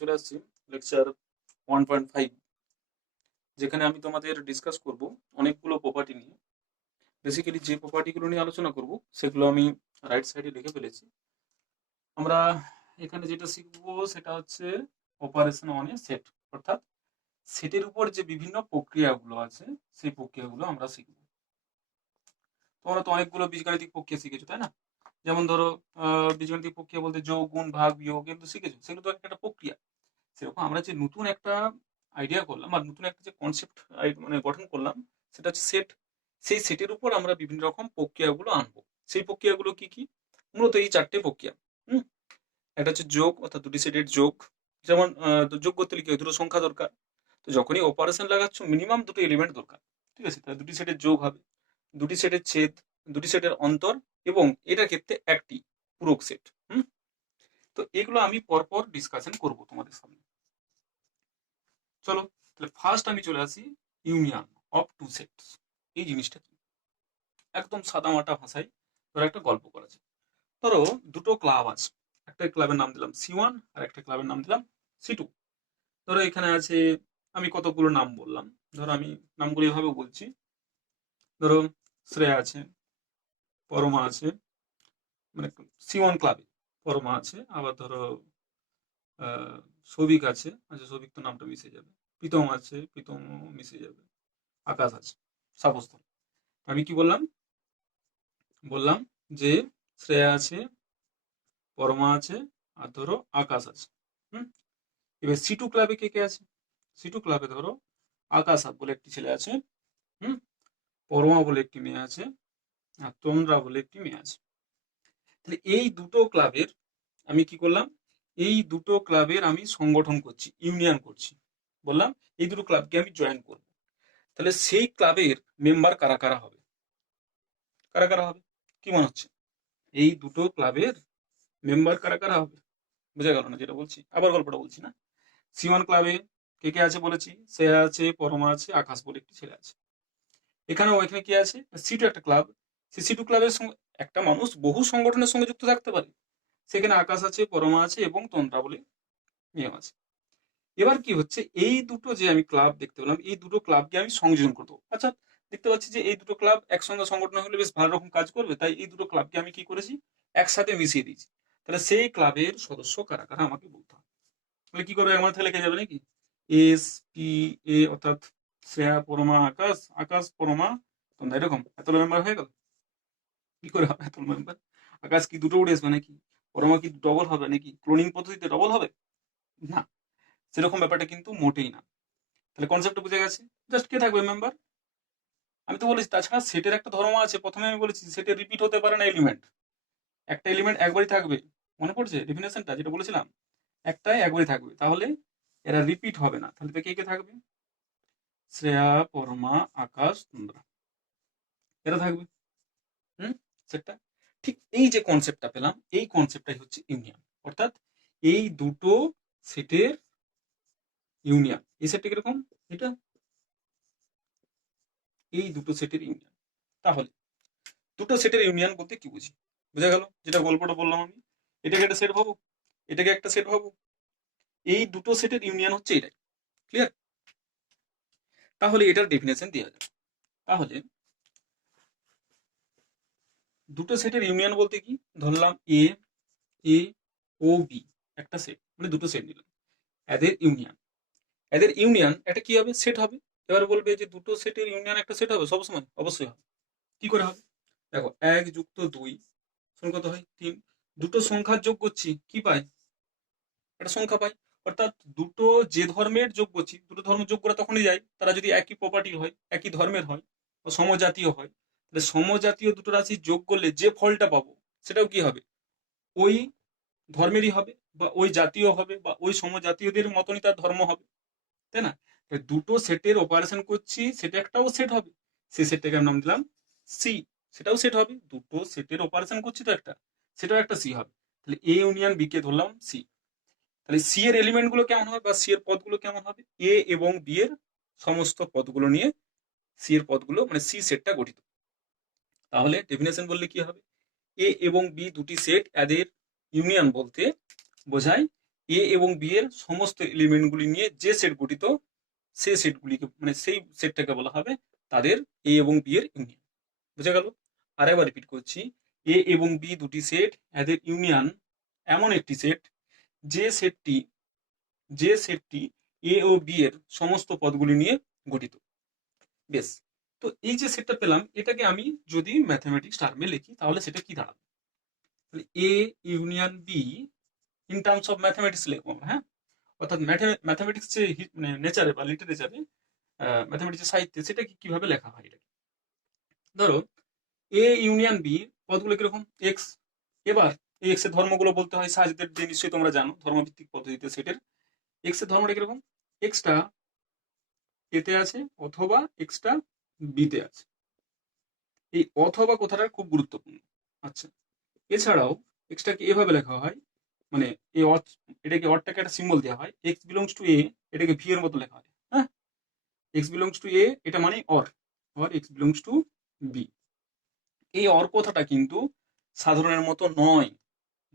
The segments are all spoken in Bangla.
চলে আসছি লেকচার 1.5, যেখানে আমি তোমাদের ডিসকাস করব অনেকগুলো প্রপার্টি নিয়ে। বেসিক্যালি যে প্রপার্টিগুলো নিয়ে আলোচনা করব সেগুলো আমি রাইট সাইডে লিখে ফেলেছি। আমরা এখানে যেটা শিখবো সেটা হচ্ছে অপারেশন অন এ সেট, অর্থাৎ সেটের উপর যে বিভিন্ন প্রক্রিয়াগুলো আছে সেই প্রক্রিয়াগুলো আমরা শিখব। তোমরা তো অনেকগুলো বীজগাণিতিক প্রক্রিয়া শিখেছো, তাই না? যেমন ধরো বীজগাণিতিক প্রক্রিয়া বলতে যোগ, গুণ, ভাগ, বিয়োগ এগুলো শিখেছো, সেগুলো তো একটা প্রক্রিয়া। সেরকম আমরা যে নতুন একটা আইডিয়া করলাম আর নতুন একটা যে কনসেপ্ট মানে গঠন করলাম, সেটা হচ্ছে সেট। সেই সেটের উপর আমরা বিভিন্ন রকম প্রক্রিয়াগুলো আনবো। সেই প্রক্রিয়াগুলো কি কি? মূলত এই চারটে প্রক্রিয়া। হুম একটা হচ্ছে যোগ, অর্থাৎ দুটি সেটের যোগ। যেমন যোগ করতে কি হয়? দুটো সংখ্যা দরকার। তো যখনই অপারেশন লাগাচ্ছ মিনিমাম দুটো এলিমেন্ট দরকার, ঠিক আছে? তাহলে দুটি সেটের যোগ হবে, দুটি সেটের ছেদ, দুটি সেটের অন্তর, এবং এটার ক্ষেত্রে একটি পূরক সেট। তো এগুলো আমি পরপর ডিসকাশন করব তোমাদের সামনে। চলো, তাহলে ফার্স্ট আমি চলে আসি ইউনিয়ন অফ টু সেটস। এই জিনিসটা কি? একদম সাদামাটা ভাষায় ধরো একটা গল্প করা যায়। ধরো দুটো ক্লাব আছে, একটা ক্লাবের নাম দিলাম C1 আর একটা ক্লাবের নাম দিলাম C2। ধরো এখানে আছে, আমি কতগুলো নাম বললাম, ধরো আমি নামগুলো এভাবে বলছি। ধরো শ্রেয়া আছে, পরমা আছে, মানে C1 ক্লাবে পরমা আছে। আবার ধরো সৌভিক আছে, আচ্ছা সৌভিক তো নামটা মিশে যাবে। প্রীতম আছে, প্রীতম মিশে যাবে। আকাশ আছে, সাপোজ। আমি কি বললাম? বললাম যে শ্রেয়া আছে, পরমা আছে, আর ধরো আকাশ আছে। হুম এবার C2 ক্লাবে কে কে আছে? C2 ক্লাবে ধরো আকাশ বলে একটি ছেলে আছে, হুম পরমা বলে একটি মেয়ে আছে, আর তন্দ্রা বলে একটি মেয়ে আছে। তাহলে এই দুটো ক্লাবের আমি কি করলাম? এই দুটো ক্লাবের আমি সংগঠন করছি, ইউনিয়ন করছি। বললাম এই দুটো ক্লাবকে আমি জয়েন করব। তাহলে সেই ক্লাবের মেম্বার কারা কারা হবে? কারা কারা হবে কি মনে হচ্ছে? এই দুটো ক্লাবের মেম্বার কারা কারা হবে? বোঝা গেল না যেটা বলছি? আবার গল্পটা বলছি না। C1 ক্লাবে কে কে আছে বলেছি? শ্রেয়া আছে, পরমা আছে, আকাশ বলে একটি ছেলে আছে। এখানেও এখানে কি আছে? C2 একটা ক্লাব। C2 ক্লাবের সঙ্গে একটা মানুষ বহু সংগঠনের সঙ্গে যুক্ত থাকতে পারে। সেখানে আকাশ আছে, পরমা আছে এবং তন্দ্রা বলে মেয়ে আছে। এবার কি হচ্ছে, এই দুটো যে আমি ক্লাব দেখতে পেলাম, এই দুটো ক্লাবকে আমি সংযোজন করতে পারবো। আচ্ছা, দেখতে পাচ্ছি যে এই দুটো ক্লাব একসঙ্গে সংগঠন হলে বেশ ভালো রকম কাজ করবে, তাই এই দুটো ক্লাবকে আমি কি করেছি? একসাথে মিশিয়ে দিয়েছি। তাহলে সেই ক্লাবের সদস্য কারা কারা আমাকে বলতে হবে। তাহলে কি করবে? আমার থেকে লেখা যাবে নাকি? S P A, অর্থাৎ শ্রেয়া, পরমা, আকাশ, আকাশ, পরমা, তোমরা এরকম এতগুলো মেম্বার হয়ে গেল। কি করে হবে এতগুলো মেম্বার? আকাশ কি দুটো উড়ে আসবে নাকি? পরমা কি ডবল হবে নাকি? ক্লোনিং পদ্ধতিতে ডবল হবে? না, সেরকম ব্যাপারটা কিন্তু মোটেই না। তাহলে কনসেপ্টটা বুঝে গেছে। জাস্ট কে থাকবে মেম্বার? আমি তো বলেছি, তাছাড়া সেটের একটা ধর্ম আছে। প্রথমে আমি বলেছি সেটে রিপিট হতে পারে না এলিমেন্ট। একটা এলিমেন্ট একবারই থাকবে। মনে পড়ছে ডেফিনেশনটা যেটা বলেছিলাম? একটাই একবারই থাকবে, তাহলে এরা রিপিট হবে না। তাহলে কে কে থাকবে? শ্রেয়া, পরমা, আকাশ, তন্দ্রা, এরা থাকবে। হুম সেটটা ঠিক এই যে কনসেপ্টটা পেলাম, এই কনসেপ্টটাই হচ্ছে ইউনিয়ন। অর্থাৎ এই দুটো সেটের ইউনিয়ন। এই সেটটা কিরকম? এটা এই দুটো সেটের ইউনিয়ন। তাহলে দুটো সেটের ইউনিয়ন বলতে কি বুঝি? বোঝা গেল যেটা গল্পটা বললাম আমি? এটাকে একটা সেট ভাবো, এটাকে একটা সেট ভাবো। এই দুটো সেটের ইউনিয়ন হচ্ছে এটাই। ক্লিয়ার? তাহলে এটার ডেফিনেশন দেওয়া যাবে। তাহলে দুটো সেটের ইউনিয়ন বলতে কি? ধরলাম A, O, B একটা সেট, মানে দুটো সেট নিলাম, এদের ইউনিয়ন। এদের ইউনিয়ন একটা কি হবে? সেট হবে। এবার বলবে যে দুটো সেটের ইউনিয়ন একটা সেট হবে সবসময়? অবশ্যই হবে। কি করে হবে? দেখো, 1+2 কত হয়? 3। দুটো সংখ্যার যোগ করছি, কি পাই? একটা সংখ্যা পাই। অর্থাৎ দুটো যে ধর্মের যোগ করছি, দুটো ধর্ম যোগ করা তখনই যায় তারা যদি একই প্রপার্টি হয়, একই ধর্মের হয়, বা সমজাতীয় হয়। তাহলে সমজাতীয় দুটো রাশি যোগ করলে যে ফলটা পাবো সেটাও কি হবে? ওই ধর্মেরই হবে, বা ওই জাতীয় হবে, বা ওই সমজাতীয়দের মতনই তার ধর্ম হবে, তাই না? দুটো সেটের অপারেশন করছি, সেটা একটাও সেট হবে। সেই সেটটাকে আমি নাম দিলাম সি। সেটাও সেট হবে। দুটো সেটের অপারেশন করছি তো একটা, সেটাও একটা সি হবে। তাহলে A ইউনিয়ন B কে ধরলাম সি। তাহলে সি এর এলিমেন্ট গুলো কেমন হবে, বা সি এর পদগুলো কেমন হবে? A এবং B এর সমস্ত পদগুলো নিয়ে সি এর পদগুলো, মানে সি সেটটা গঠিত। তাহলে ডেফিনেশন বললে কি হবে? A এবং B দুটি সেট, এদের ইউনিয়ন বলতে বোঝায় এ এবং বি এর সমস্ত এলিমেন্টগুলি নিয়ে যে সেট গঠিত, সেই সেটগুলিকে মানে সেই সেটটাকে বলা হবে তাদের এ এবং বি এর ইউনিয়ন। বুঝা গেল? আর একবার রিপিট করছি, এ এবং বি দুটি সেট, এদের ইউনিয়ন এমন একটি সেট যে সেটটি এ ও বি এর সমস্ত পদগুলি নিয়ে গঠিত। বেশ, তো এই যে সেটটা পেলাম, এটাকে আমি যদি ম্যাথমেটিক্স টার্মে লিখি তাহলে সেটা কি দাঁড়াবে? এ union be in terms of mathematics লিখবো, হ্যাঁ? অর্থাৎ ম্যাথমেটিক্স যে মানে নেচারে বা লিটারেচারে, ম্যাথমেটিক্স সাহিত্যে সেটা কিভাবে লেখা হয় এটা। ধরো এ ইউনিয়ন বি পদগুলো কিরকম, এক্স। এবার এই এক্স এর ধর্মগুলো বলতে হয় সাহায্যের, যে নিশ্চয়ই তোমরা জানো ধর্মভিত্তিক পদ্ধতিতে সেটের এক্স এর ধর্মটা কিরকম, এক্সটা এতে আছে অথবা এক্সটা বিতে আছে। এই অথবা কথাটা খুব গুরুত্বপূর্ণ। আচ্ছা, এছাড়াও এক্সটাকে এভাবে লেখা হয়, মানে এই এটাকে অরটাকে একটা সিম্বল দেওয়া হয়, এক্স বিলংস টু এ, এটাকে ভি এর মতো লেখা হয়, হ্যাঁ? এক্স বিলংস টু এ এটা মানে or x belongs to B. এই অর কথাটা কিন্তু সাধারণের মতো নয়,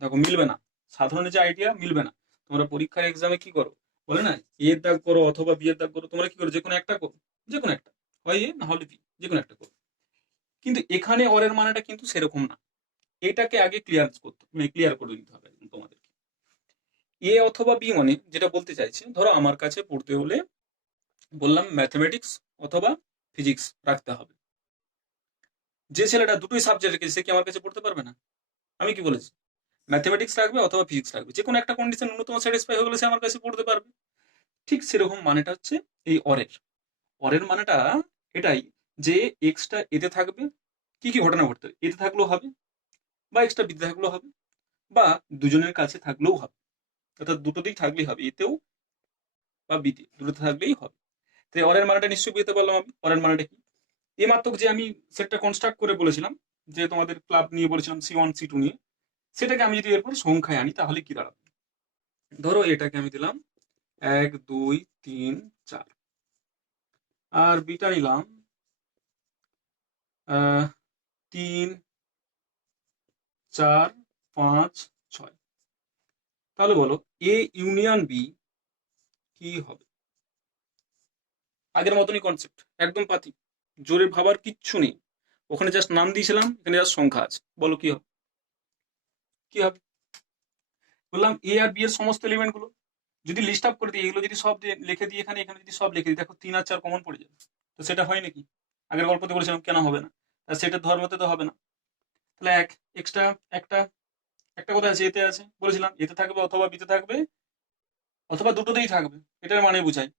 দেখো মিলবে না, সাধারণের যে আইডিয়া মিলবে না। তোমরা পরীক্ষার এক্সামে কি করো, বলে না এর দাগ করো অথবা বি এর দাগ করো, তোমরা কি করো, যে কোনো একটা করো, যে কোনো একটা, হয় এ না হলে বি, যে কোনো একটা করো। কিন্তু এখানে অরের মানেটা কিন্তু সেরকম না, এটাকে আগে ক্লিয়ার করে দিতে হবে তোমাদের। এ অথবা বি মানে যেটা বলতে চাইছে, ধরো আমার কাছে পড়তে হলে বললাম ম্যাথমেটিক্স অথবা ফিজিক্স রাখতে হবে, যে ছেলেটা দুটোই সাবজেক্ট রেখেছে সে কি আমার কাছে পড়তে পারবে না? আমি কি বলেছি, ম্যাথমেটিক্স রাখবে অথবা ফিজিক্স রাখবে, যে কোনো একটা কন্ডিশন ন্যূনতম স্যাটিসফাই হয়ে গেলে সে আমার কাছে পড়তে পারবে। ঠিক সেরকম মানেটা হচ্ছে এই অরের। অরের মানেটা এটাই যে এক্সটা এতে থাকবে, কি কি ঘটনা ঘটতে হবে, এতে থাকলেও হবে বা এক্সটা বিতে থাকলেও হবে বা দুজনের কাছে থাকলেও হবে, অর্থাৎ দুটো দিক থাকলেই হবে, এতেও বা বিতে, দুটোতে থাকলেই হবে। তাই অরের মানেটা নিশ্চয়ই বুঝতে পারলাম আমি, অরের মানেটা কি। এই মাত্র যে আমি সেটটা কনস্ট্রাক্ট করে বলেছিলাম, যে তোমাদের ক্লাব নিয়ে বলেছিলাম C1 C2 নিয়ে, সেটাকে আমি যদি এরপর সংখ্যায় আনি তাহলে কি দাঁড়াবে? ধরো এটাকে আমি দিলাম 1 2 3 4, আর বিটা নিলাম 3 4 5 6। তাহলে বলো এ ইউনিয়ন বি কি হবে? আগের মতনই কনসেপ্ট, একদম পাতি, জোরে ভাবার কিচ্ছু নেই। ওখানে জাস্ট নাম দিয়েছিলাম, এখানে জাস্ট সংখ্যা আছে, বলো কি হবে? কি হবে? বললাম এ আর বি এর সমস্ত এলিমেন্ট গুলো যদি লিস্ট আপ করে দিই, এগুলো যদি সব লিখে দিই এখানে, এখানে যদি সব লিখে দিই, দেখো 3 আর 4 কমন পড়ে যাবে। তো সেটা হয় নাকি? আগের গল্পতে বলেছিলাম কেন হবে না, আর সেটার ধর্মতে তো হবে না। তাহলে এক এক্সট্রা একটা, একটা কোথায় আছে, এতে আছে, বলেছিলাম এতে থাকবে অথবা বিতে থাকবে অথবা দুটোতেই থাকবে, এটার মানে বুঝাই।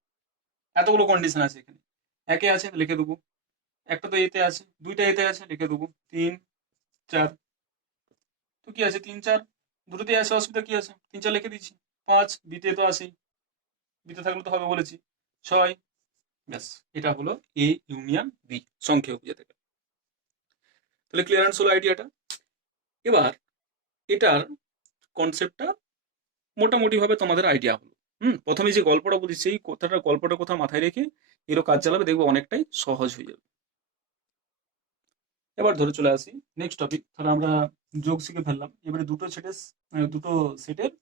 এতগুলো কন্ডিশন আছে এখানে, একে আছে লিখে দেবো, একটা তো এতে আছে, দুইটা এতে আছে লিখে দেবো 3 4। তো কি আছে 3 4, দুটোতেই আছে, অসুবিধা কি আছে, 3 4 লিখে দিচ্ছি। 5 বিতে তো আছেই, বিতে থাকলে তো হবে বলেছি। 6, ব্যাস, এটা হলো এ ইউনিয়ন বি, সংক্ষেপ যেতে গেলে। তাহলে ক্লিয়ারেন্স হলো আইডিয়াটা। এবার এটার কনসেপ্টটা মোটামুটি ভাবে তোমাদের আইডিয়া হলো। প্রথমে যে গল্পটা বলি সেই গল্পটার কথা মাথায় রেখে এরও কাজ চালাবে, দেখবো অনেকটাই সহজ হয়ে যাবে। এবার ধরে চলে আসি নেক্সট টপিক। তাহলে আমরা যোগ শিখে ফেললাম, এবারে দুটো সেটের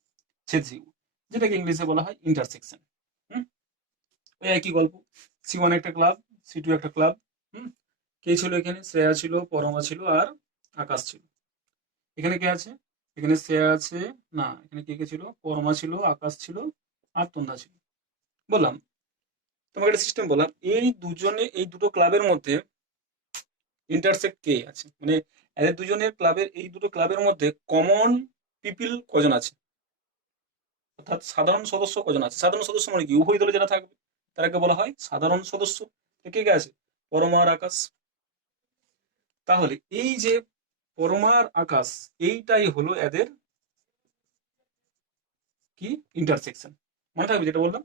ছেদ শিখবো, যেটাকে ইংলিশে বলা হয় ইন্টারসেকশন। হুম ওই একই গল্প, C1 একটা ক্লাব, C2 একটা ক্লাব। হুম কে ছিল এখানে, শ্রেয়া ছিল, পরমা ছিল আর আকাশ ছিল। এখানে কে আছে, এখানে শ্রেয়া আছে, না এখানে কে কে ছিল, পরমা ছিল, আকাশ ছিল আর তন্দা ছিল। বললাম তোমাকে একটা সিস্টেম বললাম, এই দুটো ক্লাবের মধ্যে ইন্টারসেক্ট কে আছে, মানে এদের দুজনের ক্লাবের, এই দুটো ক্লাবের মধ্যে কমন পিপিল কজন আছে, অর্থাৎ সাধারণ সদস্য কজন আছে। সাধারণ সদস্য মানে কি, উভয় দলে যারা থাকবে তারাকে বলা হয় সাধারণ সদস্য। কে কে আছে, পরমা আর আকাশ। তাহলে এই যে পরমা আর আকাশ, এইটাই হলো এদের কি, ইন্টারসেকশন। মনে থাকবে যেটা বললাম,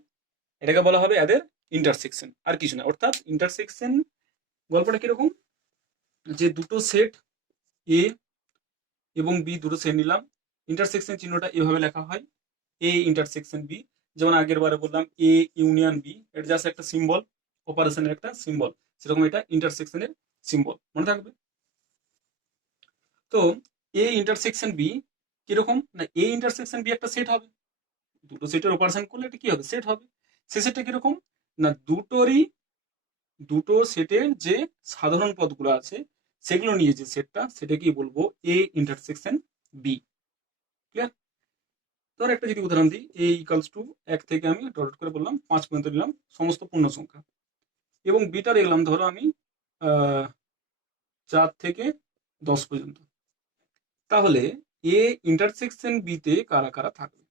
এটাকে বলা হবে এদের ইন্টারসেকশন, আর কিছু না। অর্থাৎ ইন্টারসেকশন গল্পটা কিরকম, যে দুটো সেট এ এবং বি, দুটো সেট নিলাম, ইন্টারসেকশন চিহ্নটা এভাবে লেখা হয়, এ ইন্টারসেকশন বি। যেমন আগের বারে বললাম এ ইউনিয়ন বি, এটা জাস্ট একটা সিম্বল, অপারেশনের একটা সিম্বল, সেরকম এটা ইন্টারসেকশনের সিম্বল, মনে থাকবে। তো এ ইন্টারসেকশন বি কিরকম, না এ ইন্টারসেকশন বি একটা সেট হবে, দুটো সেটের অপারেশন করলে এটা কি হবে, সেট হবে। সে সেটটা কিরকম না, দুটো সেটের যে সাধারণ পদগুলো আছে সেগুলো নিয়ে যে সেটটা, সেটাকে বলবো এ ইন্টারসেকশন বি। ক্লিয়ার? ধর একটা যদি উদাহরণ দিই, এ ইকালস টু 1 থেকে আমি ডট করে বললাম 5 পর্যন্ত নিলাম সমস্ত পূর্ণ সংখ্যা, এবং বিটা দেখলাম ধরো আমি 4 থেকে 10 পর্যন্ত। তাহলে এ ইন্টারসেকশন বি তে কারা কারা থাকবে?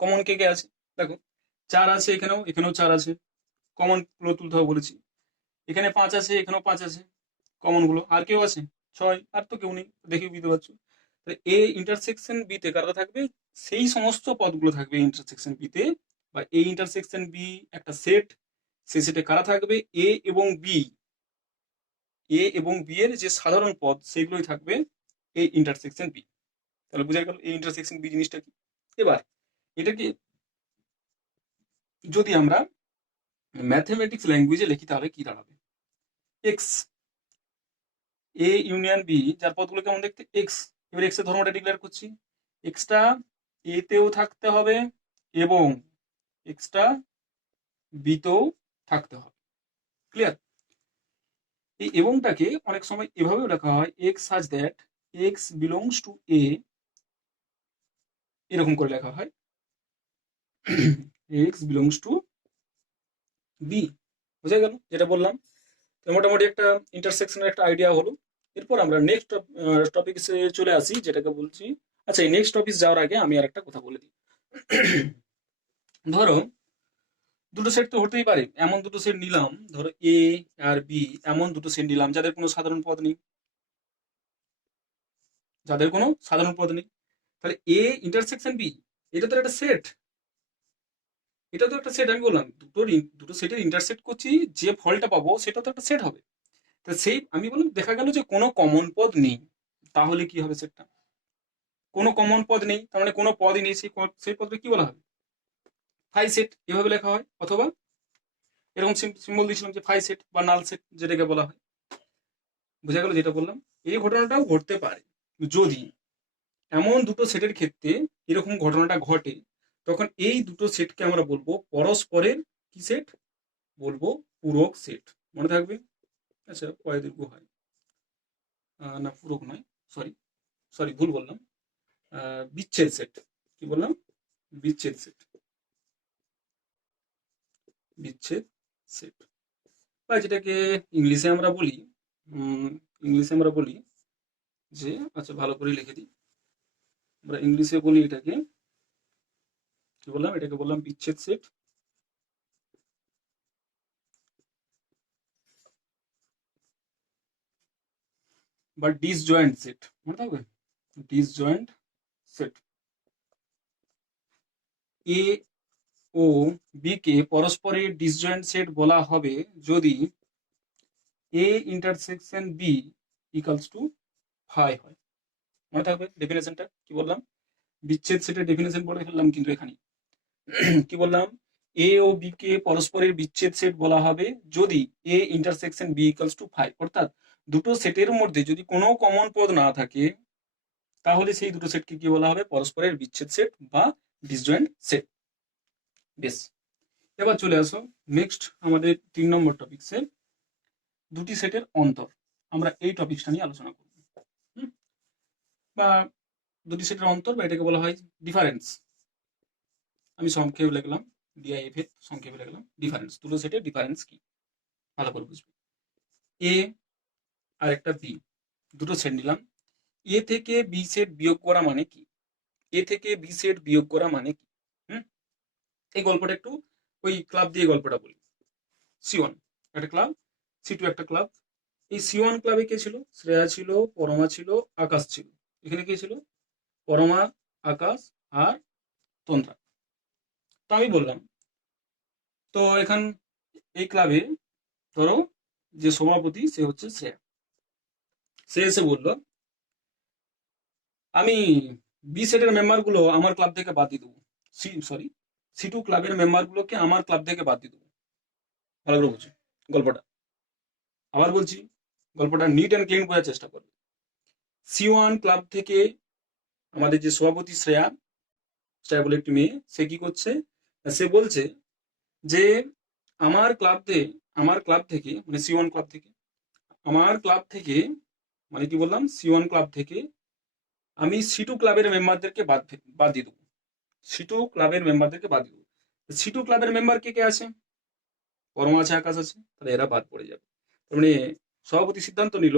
কমন কে কে আছে? দেখো 4 আছে, এখানেও 4 আছে, কমন গুলো তুলতে হবে বলেছি। এখানে 5 আছে, এখানেও 5 আছে, কমন গুলো। আর কেউ আছে? 6, আর তো কেউ নেই, দেখে বুঝতে পারছো। এ ইন্টারসেকশন বি তে কারা থাকবে? সেই সমস্ত পদগুলো থাকবে ইন্টারসেকশন বি তে, বা এ ইন্টারসেকশন বি একটা সেট, সেই সেটে কারা থাকবে? এ এবং বি, এর যে সাধারণ পদ সেগুলোই থাকবে এই ইন্টারসেকশন বি। তাহলে বোঝা গেল এই ইন্টারসেকশন বি জিনিসটা কি। এবার এটাকে যদি আমরা ম্যাথমেটিক্স ল্যাঙ্গুয়েজে লিখি তাহলে কি দাঁড়াবে? এক্স এ ইউনিয়ন বি, যার পদগুলো কেমন দেখতে? এক্স। এবার এক্স এর ধর্মটা ডিক্লেয়ার করছি, এক্সটা এ তেও থাকতে হবে এবং এক্সটা বি তেও থাকতে হবে। ক্লিয়ার? এই এবংটাকে অনেক সময় এভাবেও লেখা হয়, x such that x belongs to A, এরকম করে লেখা হয়, এক্স বিলংস টু বি। বুঝা গেল যেটা বললাম? তো মোটামুটি একটা ইন্টারসেকশনের একটা আইডিয়া হলো। এরপর আমরা নেক্সট টপিকে চলে আসি, যেটাকে বলছি। আচ্ছা, এই নেক্সট টপিক যাওয়ার আগে আমি আর একটা কথা বলে দিই। ধরো দুটো সেট তো হতেই পারে, এমন দুটো সেট নিলাম, ধরো এ আর বি, এমন দুটো সেট নিলাম যাদের কোনো সাধারণ পদ নেই, তাহলে এ ইন্টারসেকশন বি, এটা তো একটা সেট, আমি বললাম দুটো সেটের ইন্টারসেক্ট করছি, যে ফলটা পাবো সেটা তো একটা সেট হবে। তা সেই আমি বললাম, দেখা গেল যে কোনো কমন পদ নেই, তাহলে কি হবে সেটটা? কোনো কমন পদ নেই, তার মানে কোনো পদই নেই, সেই পদটা কি বলা হবে? ফাই সেট, এভাবে লেখা হয়। অথবা এরকম সিম্বল দিয়েছিলাম যে ফাই সেট বা নাল সেট যেটাকে বলা হয়। বোঝা গেল যেটা বললাম? এই ঘটনাটাও ঘটতে পারে, যদি এমন দুটো সেটের ক্ষেত্রে এরকম ঘটনাটা ঘটে, তখন এই দুটো সেটকে আমরা বলবো পরস্পরের কি সেট? বলবো পূরক সেট। মনে থাকবে? আচ্ছা, কয় দীর্ঘ হয়, না পূরক নয়, সরি সরি ভুল বললাম, বিচ্ছেদ সেট। কি বললাম? বিচ্ছেদ সেট, বিচ্ছেদ সেট, বা যেটাকে ইংলিশে আমরা বলি, ইংলিশে আমরা বলি যে, আচ্ছা ভালো করে লিখে দিই, আমরা ইংলিশে বলি এটাকে, কি বললাম? এটাকে বললাম বিচ্ছেদ সেট, বা ডিসজয়েন্ট সেট। মনে থাকবে? Disjoint set. এ ও বি কে পরস্পরের ডিসজয়েন্ট সেট বলা হবে যদি A intersection B equals to phi হয়। মনে থাকবে ডেফিনেশনটা কি বললাম? বিচ্ছেদ সেটের ডেফিনেশন বলে ফেললাম কিন্তু এখানে। কি বললাম? এ ও বি কে পরস্পরের বিচ্ছেদ সেট বলা হবে যদি A intersection B equals to phi, অর্থাৎ দুটো সেটের মধ্যে যদি কোনো কমন পদ না থাকে, তাহলে সেই দুটো সেটকে কি বলা হবে? পরস্পরের বিচ্ছেদ সেট বা ডিসজয়েন্ট সেট। বেশ, এবার চলে আসো নেক্সট আমাদের 3 নম্বর টপিকসে, দুটি সেটের অন্তর। আমরা এই টপিকটা নিয়ে আলোচনা করব। বা দুটি সেটের অন্তর, বা এটাকে বলা হয় ডিফারেন্স। আমি সংক্ষেপে লিখলাম, ডিআইএফ সংক্ষেপে লিখলাম ডিফারেন্স। দুটো সেটের ডিফারেন্স কি ভালো করে বুঝবে। এ আর একটা বি, দুটো সেট নিলাম। এ থেকে বি সেট বিয়োগ করা মানে কি? এ থেকে বি সেট বিয়োগ করা মানে কি? হুম, এই গল্পটা একটু ওই ক্লাব দিয়ে গল্পটা বলি। সি1 একটা ক্লাব, সি2 একটা ক্লাব। এই সি1 ক্লাবে কে ছিল? শ্রেয়া ছিল, পরমা ছিল, আকাশ ছিল। এখানে কে ছিল? পরমা, আকাশ আর তন্দ্রা। তো আমি বললাম, তো এখান এই ক্লাবে ধরো যে সভাপতি সে হচ্ছে শ্রেয়া। সে এসে বলল, আমি বি সেটের মেম্বার গুলো আমার ক্লাব থেকে বাদ দিয়ে দেবো, সি2 ক্লাবের মেম্বার গুলোকে আমার ক্লাব থেকে বাদ দিয়ে দেবো। ভালো করে বুঝছি গল্পটা, আবার বলছি, গল্পটা নিট অ্যান্ড ক্লিন বোঝার চেষ্টা করবে। সি1 ক্লাব থেকে আমাদের যে সভাপতি শ্রেয়া, শ্রেয়া বলে একটি মেয়ে, সে কি করছে, সে বলছে যে আমার ক্লাব থেকে মানে C1 ক্লাব থেকে, আমার ক্লাব থেকে মানে কি বললাম, C1 ক্লাব থেকে আমি C2 ক্লাবের মেম্বারদেরকে বাদ দিয়ে দেবো। C2 ক্লাবের মেম্বারদেরকে বাদ দিয়ে দেবো। C2 ক্লাবের মেম্বার কে কে আছে? পরমা আছে, আকাশ আছে, তাহলে এরা বাদ পড়ে যাবে। তার মানে সভাপতি সিদ্ধান্ত নিল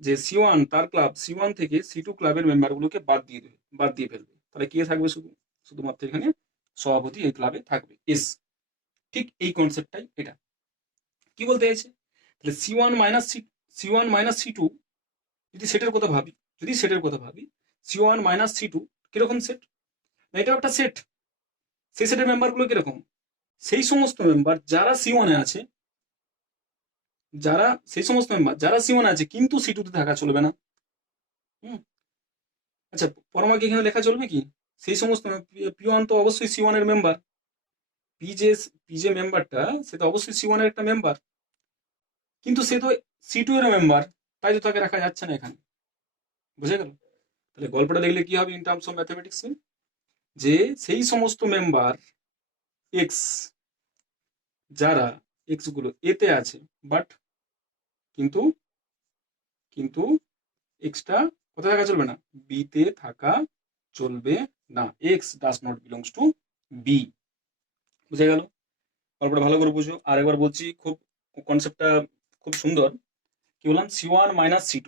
যে C1 তার ক্লাব C1 থেকে C2 ক্লাবের মেম্বারগুলোকে বাদ দিয়ে ফেলবে। তাহলে কে থাকবে? শুধুমাত্র এখানে সভাপতি এই ক্লাবে থাকবে, এস। ঠিক এই কনসেপ্টটাই এটা। কি বলতে চাইছে? তাহলে C1 - C2 যদি সেটের কথা ভাবি C1 - C2 কিরকম সেট? না, এটা একটা সেট। সেই সেটের মেম্বারগুলো কিরকম? সেই সমস্ত মেম্বার যারা C1 আছে, যারা C1 আছে কিন্তু C2 তে থাকা চলবে না। হুম, আচ্ছা, পরমাকে এখানে লেখা চলবে কি? সেই সমস্ত P1 তো অবশ্যই C1 এর মেম্বার, পি যে মেম্বারটা সে তো অবশ্যই C1 এর একটা মেম্বার, কিন্তু সে তো C2 এর মেম্বার, তাই তো তাকে রাখা যাচ্ছে না এখানে। বুঝে গেল? তাহলে গল্পটা দেখলে কি হবে ইন টার্মস অফ ম্যাথমেটিক্স, যে সেই সমস্ত মেম্বার এক্স যারা এক্স গুলো এতে আছে, বাট কিন্তু কিন্তু এক্সটা কোথায় থাকা চলবে না? বি তে থাকা চলবে না। X does not belongs to B. বুঝে গেল? গল্পটা ভালো করে বুঝো। আর একবার বলছি, খুব কনসেপ্টটা খুব সুন্দর। কি বললাম? C1 - C2,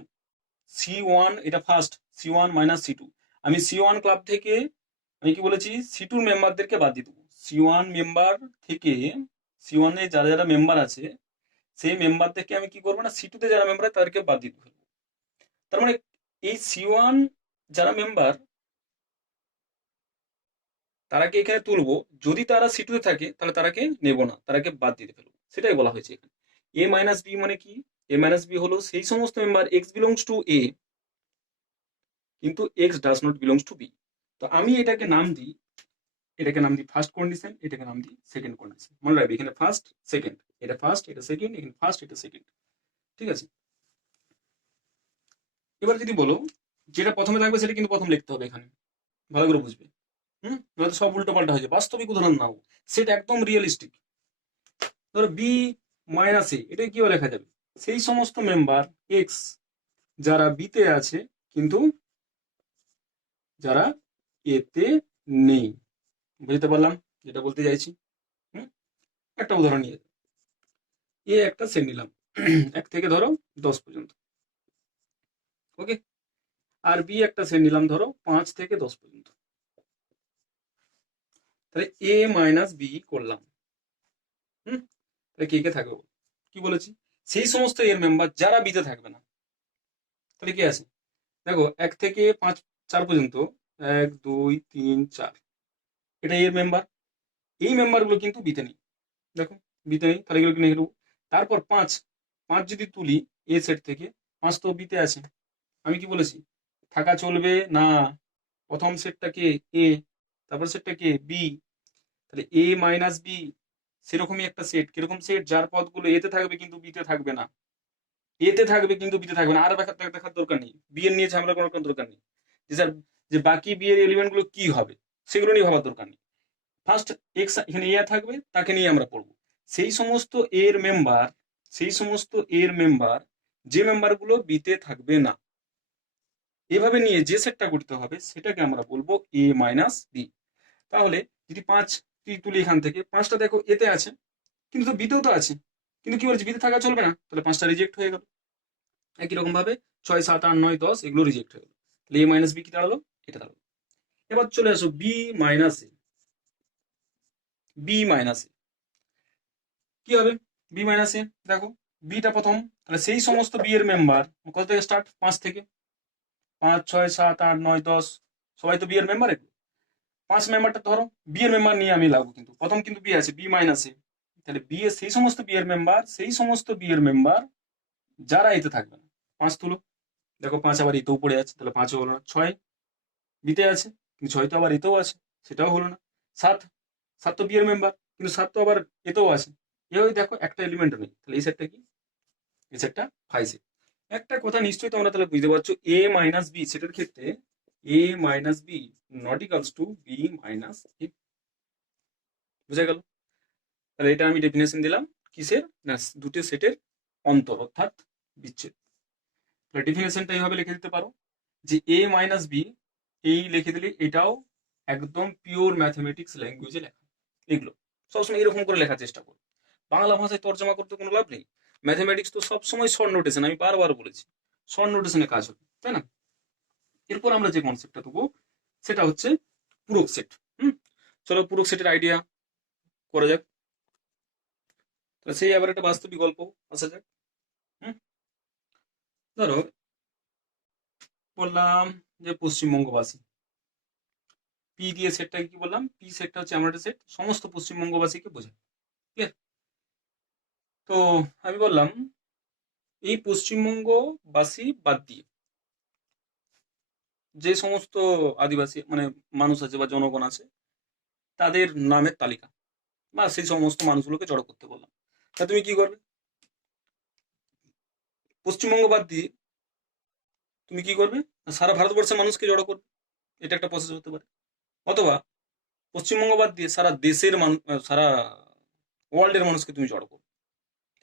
C1 এটা ফার্স্ট, C1 - C2। আমি C1 ক্লাব থেকে আমি কি বলেছি? C2 মেম্বারদেরকে বাদ দিয়ে দেবো। C1 মেম্বার থেকে C1 এ যারা যারা মেম্বার আছে সেই মেম্বারদেরকে আমি কি করবো না, C2 তে যারা মেম্বার তাদেরকে বাদ দিয়ে দেবো। তার মানে এই C1 যারা মেম্বার তারাকে এখানে তুলবো, যদি তারা C2 তে থাকে তাহলে তারাকে নেব না, তারাকে বাদ দিতে ফেলবো, সেটাই বলা হয়েছে এখানে। A - B মানে কি? A - B হলো সেই সমস্ত member x belongs to A কিন্তু x does not belongs two B। তো আমি এটাকে নাম দিই ফার্স্ট কন্ডিশন, এটাকে নাম দিই সেকেন্ড কন্ডিশন। মনে রাখবে এখানে ফার্স্ট সেকেন্ড, এটা ফার্স্ট এটা সেকেন্ড, এখানে ফার্স্ট এটা সেকেন্ড। ঠিক আছে? এবার যদি বলো যেটা প্রথমে থাকবে সেটা কিন্তু প্রথম লিখতে হবে এখানে, ভালো করে বুঝবে। নয়তো সব উল্টো পাল্টা হয়ে যায়। বাস্তবিক উদাহরণ নাও, সেটা একদম রিয়েলিস্টিক। ধরো B - A, এটা কিভাবে লেখা যাবে? সেই সমস্ত মেম্বার এক্স যারা বিতে আছে কিন্তু যারা এতে নেই। বুঝতে পারলাম যেটা বলতে চাইছি? হুম, একটা উদাহরণ নিয়ে একটা সেট নিলাম 1 থেকে ধরো 10 পর্যন্ত, ওকে। আর বি একটা সেট নিলাম ধরো 5 থেকে 10 পর্যন্ত। তাহলে A - B করলাম। হুম, তাহলে কে কে থাকবে? কি বলেছি? সেই সমস্ত এর মেম্বার যারা বিতে থাকবে না। তাহলে কি আছে? দেখো 1 থেকে 5 4 পর্যন্ত, 1 2 3 4, এটা এর মেম্বার। এই মেম্বারগুলো কিন্তু বিতে নেই। দেখো বিতে নেই, তাহলে এগুলো কি নেই? তারপর 5 5 যদি তুলি এ সেট থেকে, 5 তো বিতে আছে। আমি কি বলেছি? থাকা চলবে না। প্রথম সেটটা কে? এ। তারপর সেটটা কে? বি। তাহলে A - B সেরকমই একটা সেট। কিরকম সেট? যার পদগুলো এতে থাকবে কিন্তু বিতে থাকবে না, এতে থাকবে কিন্তু বিতে থাকবে না। আর দেখার দরকার নেই, বি এর নিয়ে ঝামেলা করার কোনো দরকার নেই। যে স্যার, যে বাকি বি এর এলিমেন্ট গুলো কি হবে সেগুলো নিয়ে ভাবার দরকার নেই। ফার্স্ট এক্স এখানে এ থাকবে, তাকে নিয়ে আমরা পড়বো। সেই সমস্ত এর মেম্বার সেই সমস্ত এর মেম্বার যে মেম্বার গুলো বিতে থাকবে না, এভাবে নিয়ে যে সেটটা করতে হবে সেটাকে আমরা বলবো A - B। তাহলে যদি 5 তুলি এখান থেকে, 5টা দেখো এতে আছে কিন্তু তো বিতেও তো আছে, কিন্তু কি বলছি? বিতে থাকা চলবে না, তাহলে 5টা রিজেক্ট হয়ে গেল। একই রকম ভাবে 6 7 8 9 10 এগুলো রিজেক্ট হয়ে গেল। তাহলে A - B কি দাঁড়ালো? এটা দাঁড়ালো। এবার চলে আসো B - A। কি হবে? B - A, দেখো বিটা প্রথম, তাহলে সেই সমস্ত বি এর মেম্বার কত থেকে স্টার্ট? 5 থেকে। 5 6 7 8 9 10, সবাই তো বি এর মেম্বার। 5 মেম্বারটা ধরো বি এর মেম্বার নিয়ে আমি লাগবো, কিন্তু প্রথম কিন্তু বি আছে, B - A। তাহলে বি এর সেই সমস্ত বি এর মেম্বার যারা এতে থাকবে না। 5 তুলো, দেখো 5 আবার এতেও পড়ে আছে, তাহলে 5ও হলো না। 6 বিতে আছে কিন্তু 6 তো আবার এতেও আছে, সেটাও হলো না। 7 7 তো বি এর মেম্বার কিন্তু 7 তো আবার এতেও আছে। এভাবে দেখো একটা এলিমেন্টও নেই। তাহলে এই সেটটা কি? এই সেটটা ফাই সেট। একটা কথা নিশ্চয়ই তোমরা তাহলে বুঝতে পারছো, A - B সেটার ক্ষেত্রে A minus B not equals to B minus A. বুঝা গেল? তাহলে এটা আমি ডেফিনেশন দিলাম কিসের না দুটো সেটের অন্তর অর্থাৎ বিচ্ছেদ। তাহলে ডেফিনেশনটা এইভাবে লিখে দিতে পারো যে এ মাইনাস বি, এই লিখে দিলে এটাও একদম পিওর ম্যাথমেটিক্স ল্যাঙ্গুয়েজে লেখা। এগুলো সবসময় এরকম করে লেখার চেষ্টা করো, বাংলা ভাষায় তর্জমা করতে কোনো লাভ নেই। ম্যাথমেটিক্স তো সবসময় শর্ট নোটেশন, আমি বারবার বলেছি শর্ট নোটেশনে কাজ হবে, তাই না? এরপর আমরা যে কনসেপ্টটা দেবো সেটা হচ্ছে পূরক সেট। চলো পূরক সেটের আইডিয়া করা যাক। তাহলে সেই আবার একটা বাস্তবিক গল্প আসা যাক। ধরো বললাম যে পশ্চিমবঙ্গবাসী, পি দিয়ে সেটটাকে কি বললাম, পি সেটটা হচ্ছে এমন একটা সেট সমস্ত পশ্চিমবঙ্গবাসীকে বোঝায়। ক্লিয়ার? তো আমি বললাম এই পশ্চিমবঙ্গবাসী বাদ দিয়ে যে সমস্ত আদিবাসী মানে মানুষ আছে বা জনগণ আছে তাদের নামের তালিকা বা সেই সমস্ত মানুষগুলোকে জড়ো করতে বললাম। তা তুমি কি করবে? পশ্চিমবঙ্গ বাদ দিয়ে তুমি কি করবে? সারা ভারতবর্ষের মানুষকে জড়ো করবে, এটা একটা প্রসেস হতে পারে। অথবা পশ্চিমবঙ্গ বাদ দিয়ে সারা দেশের সারা ওয়ার্ল্ডের মানুষকে তুমি জড়ো করবে।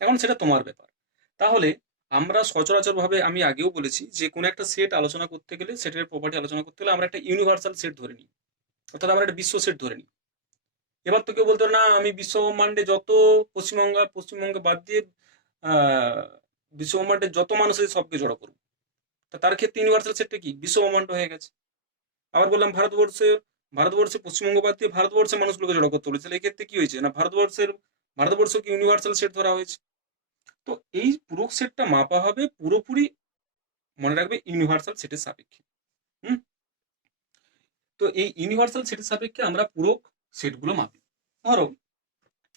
এখন সেটা তোমার ব্যাপার। তাহলে আমরা সচরাচর ভাবে আমি আগেও বলেছি যে কোনো একটা সেট আলোচনা করতে গেলে, সেটের প্রপার্টি আলোচনা করতে গেলে আমরা একটা ইউনিভার্সাল সেট ধরে নিই, অর্থাৎ আমরা একটা বিশ্ব সেট ধরে নিই। এবার তো কেউ বলতো না আমি বিশ্ব ব্রহ্মাণ্ডে যত পশ্চিমবঙ্গে বাদ দিয়ে আহ বিশ্ব ব্রহ্মাণ্ডের যত মানুষ আছে সবকে জড়ো করবো। তা তার ক্ষেত্রে ইউনিভার্সাল সেটটা কি বিশ্ব ব্রহ্মাণ্ড হয়ে গেছে। আবার বললাম ভারতবর্ষে পশ্চিমবঙ্গ বাদ দিয়ে ভারতবর্ষের মানুষগুলোকে জড়ো করতে বলেছে, এই ক্ষেত্রে কি হয়েছে না ভারতবর্ষকে ইউনিভার্সাল সেট ধরা হয়েছে। তো এই পূরক সেটটা মাপা হবে পুরোপুরি মনে রাখবে ইউনিভার্সাল সেটের সাপেক্ষে। হুম তো এই ইউনিভার্সাল সেটের সাপেক্ষে আমরা পূরক সেটগুলো মাপি। ধরো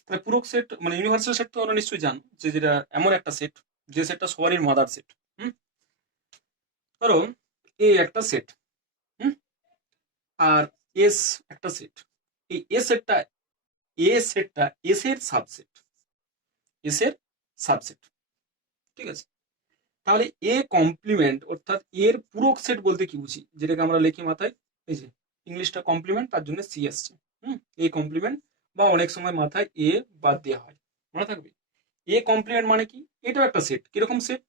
তাহলে পূরক সেট মানে ইউনিভার্সাল সেট তো আমরা নিশ্চয়ই জানো যে যেটা এমন একটা সেট যে সেটটা সবারই মাদার সেট। হুম ধরো এই একটা সেট, হুম আর এস একটা সেট, এই এ সেটটা এস এর সাবসেট। ঠিক আছে? তাহলে এ কমপ্লিমেন্ট অর্থাৎ এর পূরক সেট বলতে কি বুঝি, যেটাকে আমরা লিখি মাথায় এই যে ইংলিশটা কমপ্লিমেন্ট তার জন্য সি আসছে। এ কমপ্লিমেন্ট বা অনেক সময় মাথায় এ বাদ দেওয়া হয়, মনে থাকবে। এ কমপ্লিমেন্ট মানে কি, এটাও একটা সেট। কিরকম সেট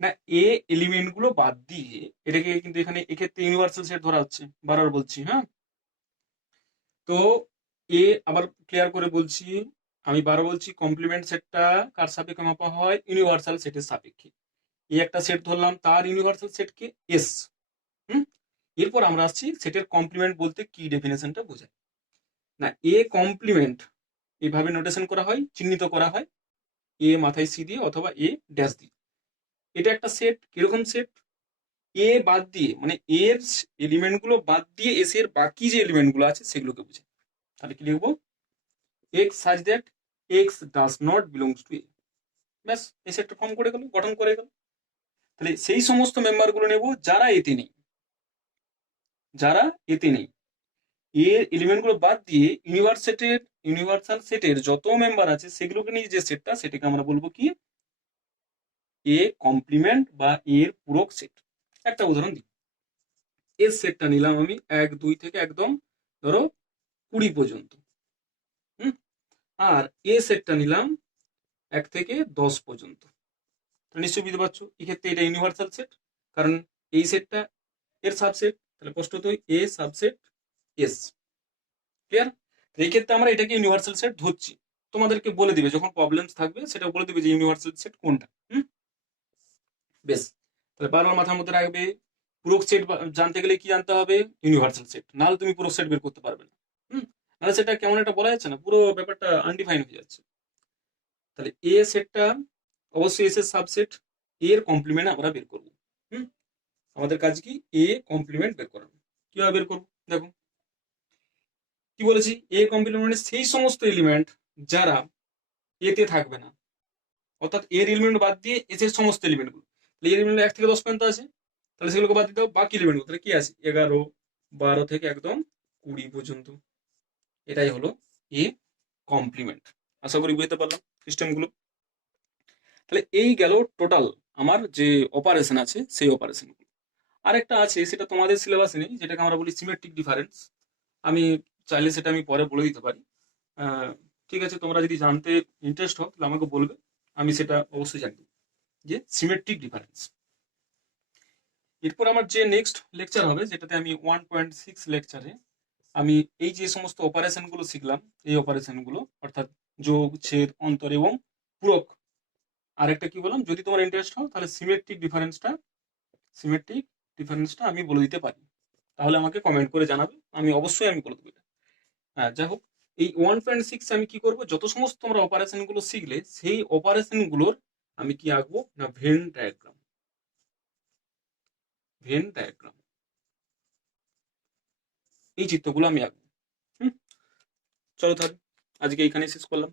না, এ এলিমেন্ট গুলো বাদ দিয়ে এটাকে কিন্তু এখানে এক্ষেত্রে ইউনিভার্সাল সেট ধরা হচ্ছে, বারবার বলছি। হ্যাঁ তো এ আবার ক্লিয়ার করে বলছি, আমি বারবার বলছি কমপ্লিমেন্ট সেটটা কার সাপেক্ষে মাপা হয়, ইউনিভার্সাল সেটের সাপেক্ষে। এই একটা সেট ধরলাম, তার ইউনিভার্সাল সেটকে এস। হুম এরপর আমরা আসছি সেটের কমপ্লিমেন্ট বলতে কি ডেফিনেশনটা বোঝায়। না এ কমপ্লিমেন্ট এইভাবে নোটেশন করা হয়, চিহ্নিত করা হয় এ মাথায় সি দিয়ে অথবা এ ড্যাশ দিয়ে। এটা একটা সেট, কিরকম সেট, এ বাদ দিয়ে মানে এর এলিমেন্ট গুলো বাদ দিয়ে এস এর বাকি যে এলিমেন্ট গুলো আছে সেগুলোকে বোঝায়। তাহলে কি লিখবো, x such that x does not belongs to A. ব্যাস এই সেটটা ফর্ম করে গেল, গঠন করে গেল। তাহলে সেই সমস্ত মেম্বার গুলো নেব যারা এতে নেই, যারা এতে নেই। এর এলিমেন্ট গুলো বাদ দিয়ে ইউনিভার্সাল সেটের যত মেম্বার আছে সেগুলোকে নিয়ে যে সেটটা, সেটাকে আমরা বলবো কি এ কমপ্লিমেন্ট বা এর পূরক সেট। একটা উদাহরণ দিই, এর সেটটা নিলাম আমি 1 2 থেকে একদম ধরো 20 পর্যন্ত। হুম আর এ সেটটা নিলাম 1 থেকে 10 পর্যন্ত। নিশ্চয়ই বুঝতে পারছো এক্ষেত্রে এটা ইউনিভার্সাল সেট, কারণ এই সেটটা এর সাবসেট, তাহলে স্পষ্টতই এ সাবসেট এস। ক্লিয়ার? এই ক্ষেত্রে আমরা এটাকে ইউনিভার্সাল সেট ধরছি। তোমাদেরকে বলে দিবে যখন প্রবলেমস থাকবে, সেটা বলে দিবে যে ইউনিভার্সাল সেট কোনটা। বেশ, তাহলে বারবার মাথার মধ্যে রাখবে পূরক সেট জানতে গেলে কি জানতে হবে, ইউনিভার্সাল সেট, নাহলে তুমি পূরক সেট বের করতে পারবে না। নাহলে সেটা কেমন একটা বলা যাচ্ছে না, পুরো ব্যাপারটা আনডিফাইন হয়ে যাচ্ছে। তাহলে এ সেটটা অবশ্যই এস এর সাবসেট, এর কমপ্লিমেন্ট আমরা বের করবো। আমাদের কাজ কি, এ কমপ্লিমেন্ট বের করানো। কিভাবে বের করবো দেখো, কি বলেছি, এ কমপ্লিমেন্ট মানে সেই সমস্ত এলিমেন্ট যারা এতে থাকবে না, অর্থাৎ এর এলিমেন্ট বাদ দিয়ে এস এর সমস্ত এলিমেন্ট গুলো। এর এলিমেন্ট 1 থেকে 10 পর্যন্ত আছে, তাহলে সেগুলোকে বাদ দিতে হবে। বাকি এলিমেন্ট গুলো তাহলে কি আছে, 11 12 থেকে একদম 20 পর্যন্ত। এটাই হলো এ কমপ্লিমেন্ট। আশা করি বুঝতে পারলাম সিস্টেম গুলো। তাহলে এই গেল টোটাল আমার যে অপারেশন আছে সেই অপারেশন গুলো। আরেকটা আছে, সেটা তোমাদের সিলেবাসে নেই, যেটাকে আমরা বলি সিমেট্রিক ডিফারেন্স। আমি চাইলে সেটা আমি পরে বলে দিতে পারি। আহ, ঠিক আছে, তোমরা যদি জানতে ইন্টারেস্ট হও তাহলে আমাকে বলবে, আমি সেটা অবশ্যই জানি যে সিমেট্রিক ডিফারেন্স। এরপর আমার যে নেক্সট লেকচার হবে, যেটাতে আমি 1.6 লেকচারে আমি এই যে সমস্ত অপারেশন গুলো শিখলাম, এই অপারেশন গুলো অর্থাৎ যোগ, ছেদ, অন্তর এবং পূরক। আরেকটা কি বললাম, যদি তোমার ইন্টারেস্ট হয় তাহলে সিমেট্রিক ডিফারেন্সটা আমি বলে দিতে পারি। তাহলে আমাকে কমেন্ট করে জানাবে, আমি অবশ্যই আমি বলে দেবো এটা। হ্যাঁ, যাই হোক, এই 1.6 আমি কি করব, যত সমস্ত তোমরা অপারেশন গুলো শিখলে সেই অপারেশন গুলোর আমি কি আঁকবো না, ভেন ডায়াগ্রাম, এই চিত্রগুলো আমি আঁকবো। হুম, চলো তাহলে আজকে এইখানে শেষ করলাম।